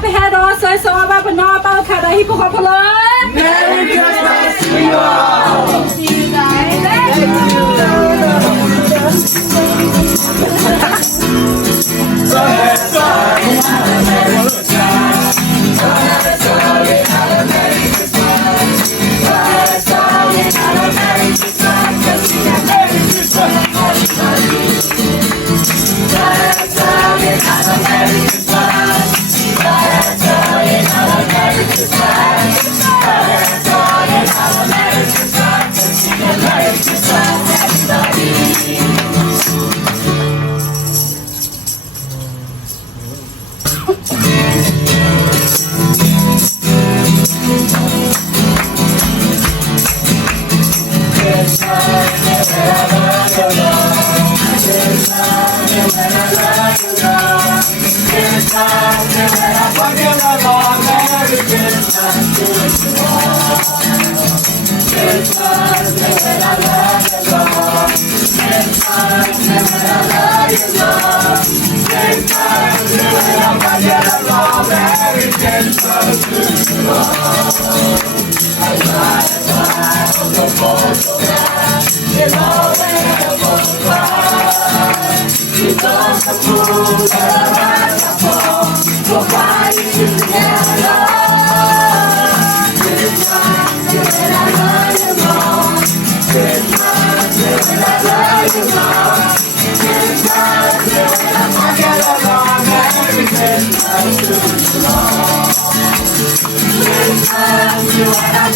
ไปหาดอเซยโซว่าปนอเป้าค่ะได้ฮิปโปคอปเลย Merry Christmas to you all. See you guys. Christmas to you all.